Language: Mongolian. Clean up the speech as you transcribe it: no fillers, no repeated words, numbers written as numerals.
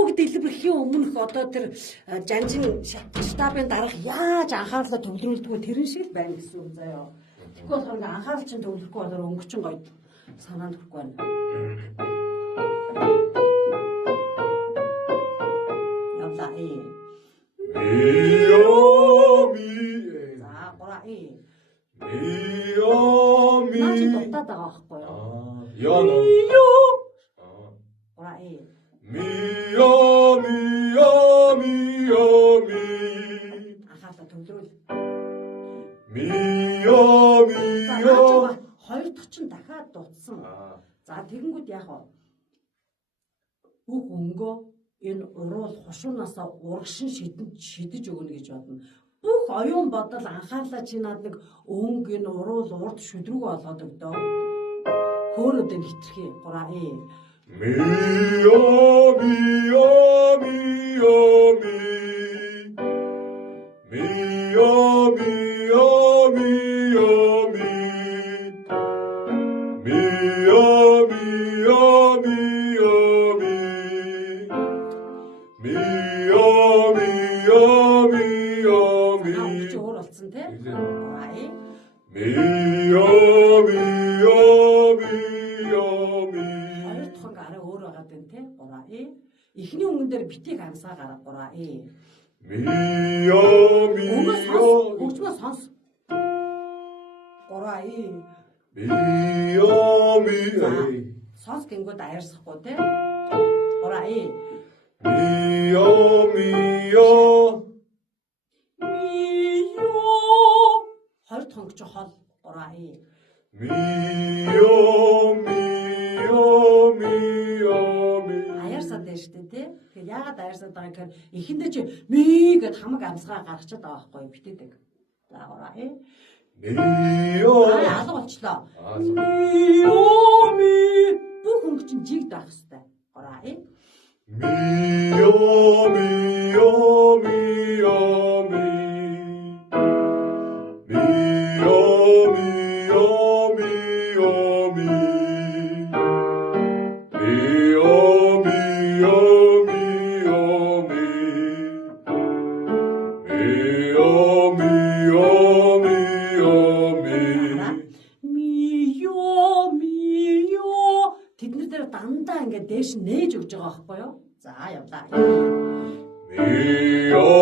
бүгд дэлбэрэхийн өмнөх одоо тэр жанжин штабын дарга яаж анхаарлаа төвлөрүүлдэг вэ тэрэн шиг л байна гэсэн үг заяа. Тэгэхгүй болохоор ингээ анхаарал чинь төвлөрөхгүй болоор өнгөчин гоё санаанд хүрэхгүй байна. Явлаа ээ. За гураа ээ. Наач дутаад байгаа байхгүй юу? Яно. Гураа ээ. Анхаарлаа төвлөрүүл. Хоёр дахь чинь дахиад дутсан. За тэгэнгүүт яах вэ? Бүх өнгөө энэ уруул хушуунаасаа урагшин шидэж өгнө гэж бодно. Бүх оюун бодол анхаарлаа чи над нэг өнг энэ уруул урд шүдрүүг олгоод өгдөө. Хөөрөд энэ хитрхи гураа ээ. Эхний өнгөн дээр битийг амсгаа гараа гураа ээ. Хөгжмөө сонс. Гураа ээ. Сонс гингүүд аярсахгүй те. Гураа ээ. Хоёр тоног чи хол гураа ээ. Аяарсаад байж штэ тий. Тэгэхээр яагаад аяарсаад байгаа гэхээр эхэндээ чи мий гэд хамаг амсгаа гаргачихад байгаа байхгүй битээдэг. За гураа ээ. Алга болчлоо. Бүх өнгө чинь жиг даах хэвээр. Гураа ээ. Тэднэр дээр дандаа ингээд дээш нээж өгж байгаа байхгүй юу? За явлаа. Mio